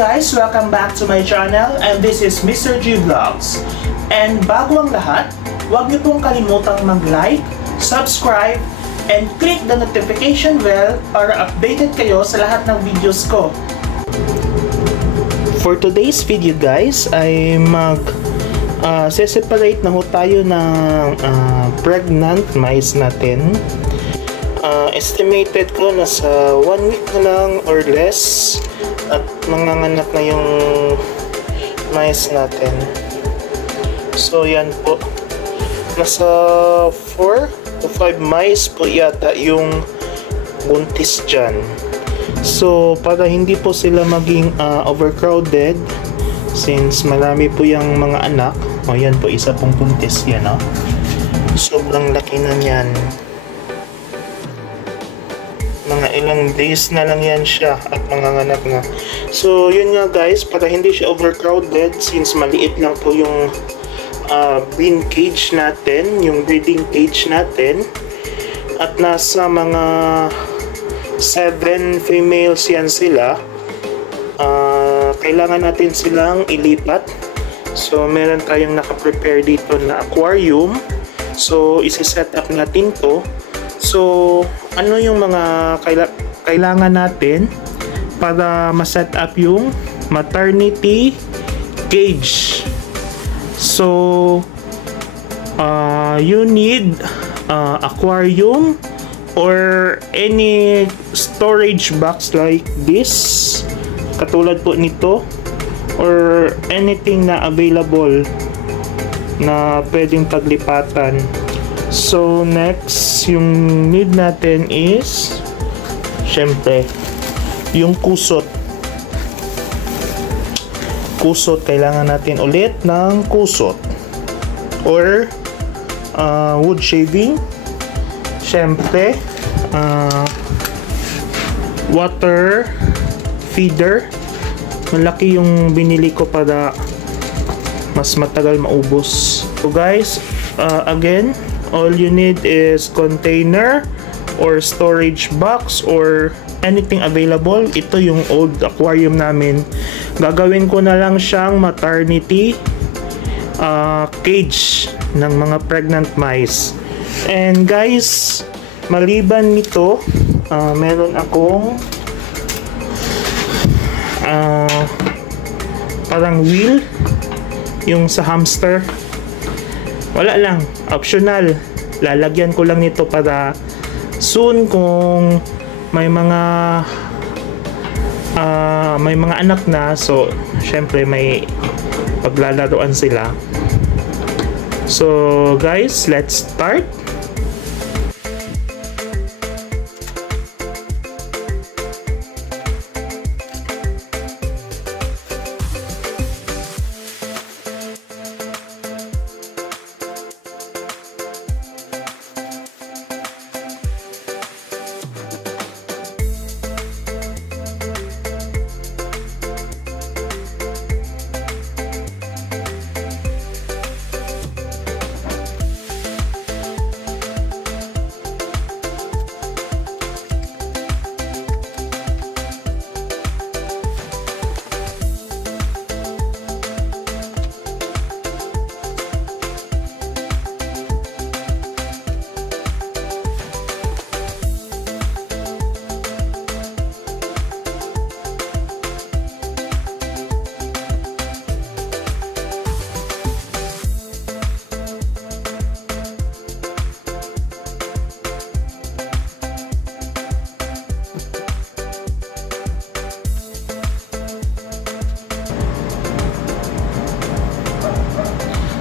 guys! Welcome back to my channel and this is Mr. G Vlogs. And bago ang lahat, huwag niyo pong kalimutang mag-like, subscribe, and click the notification bell para updated kayo sa lahat ng videos ko. For today's video guys, ay separate na ho tayo ng pregnant mice natin. Estimated ko nasa 1 week na lang or less at manganganak na yung mice natin. So yan po, nasa 4 to 5 mice po yata yung buntis dyan. So para hindi po sila maging overcrowded, since marami po yung mga anak, o yan po, isa pong buntis yan, o. Sobrang laki na yan. Mga ilang days na lang yan siya at manganganak na. So yun nga guys, para hindi siya overcrowded, since maliit lang po yung bean cage natin, yung breeding cage natin, at nasa mga 7 females yan sila, kailangan natin silang ilipat. So meron tayong nakaprepare dito na aquarium, so isi-set up natin to. So ano yung mga kailangan natin para ma-set up yung maternity cage? So you need aquarium or any storage box like this, katulad po nito, or anything na available na pwedeng paglipatan. So next, yung need natin is syempre yung kusot. Kailangan natin ulit ng kusot or wood shaving. Syempre water feeder. Malaki yung binili ko para mas matagal maubos. So guys, again, all you need is container or storage box or anything available. Ito yung old aquarium namin. Gagawin ko na lang siyang maternity cage ng mga pregnant mice. And guys, maliban nito, meron akong parang wheel, yung sa hamster. Wala lang, optional. Lalagyan ko lang nito para soon kung may mga anak na, so syempre may paglalaruan sila. So guys, let's start.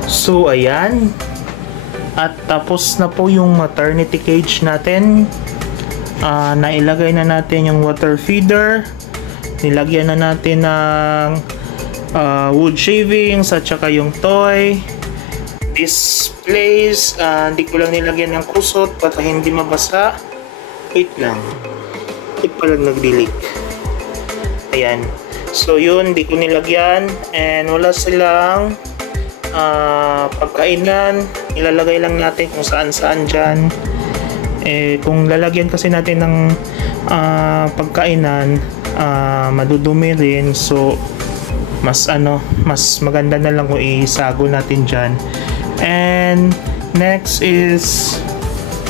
So ayan, at tapos na po yung maternity cage natin. Nailagay na natin yung water feeder, nilagyan na natin ng wood shavings at saka yung toy. This place, hindi ko lang nilagyan ng kusot para hindi mabasa. Wait lang, ito palang nag-delete. Ayan, so yun, hindi ko nilagyan, and wala silang pagkainan. Ilalagay lang natin kung saan dyan. Kung lalagyan kasi natin ng pagkainan, madudumi rin. So mas maganda na lang kung isago natin dyan. And next is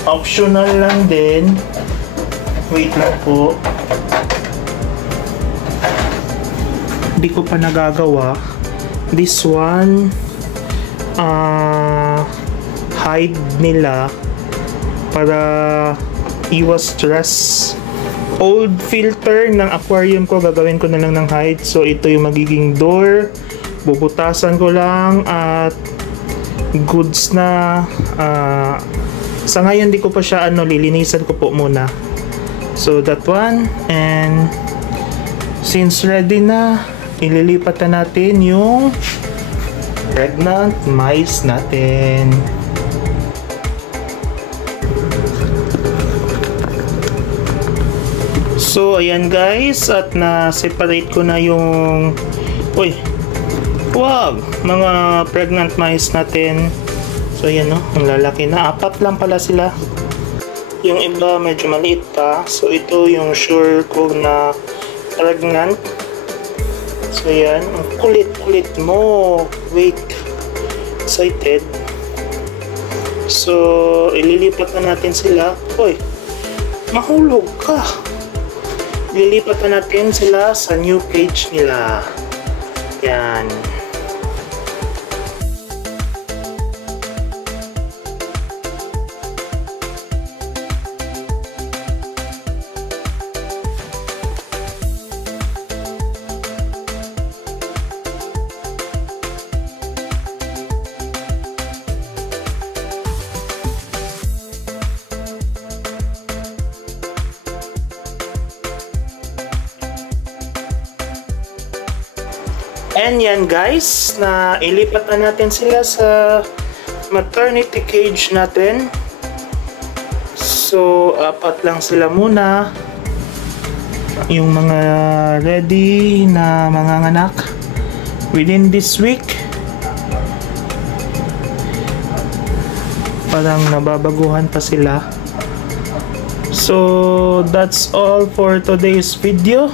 optional lang din, wait lang po, hindi ko pa nagagawa. This one, hide nila para iwas stress. Old filter ng aquarium ko, gagawin ko na lang ng hide. So ito yung magiging door, bubutasan ko lang at goods na. Sa ngayon di ko pa siya lilinisan ko po muna. So that one. And since ready na, ililipat na natin yung pregnant mice natin. So ayan guys, at na-separate ko na yung mga pregnant mice natin. So ayan ang lalaki na. 4 lang pala sila. Yung iba medyo maliit pa. So ito yung sure ko na pregnant. So ayan, ang kulit-kulit mo. Wait, excited. So ililipat na natin sila. Mahulog ka. Lilipat na natin sila sa new cage nila. Yan. And yan guys, na ilipat na natin sila sa maternity cage natin. So 4 lang sila muna. Yung mga ready na manganganak within this week. Parang nababaguhan pa sila. So that's all for today's video.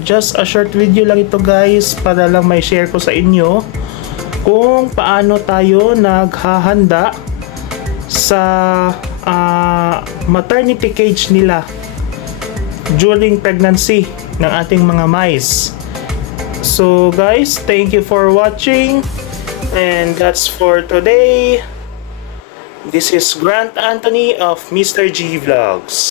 Just a short video lang ito guys, para lang may share ko sa inyo kung paano tayo naghahanda sa maternity cage nila during pregnancy ng ating mga mice. So guys, thank you for watching, and that's for today. This is Grant Anthony of Mr. G Vlogs.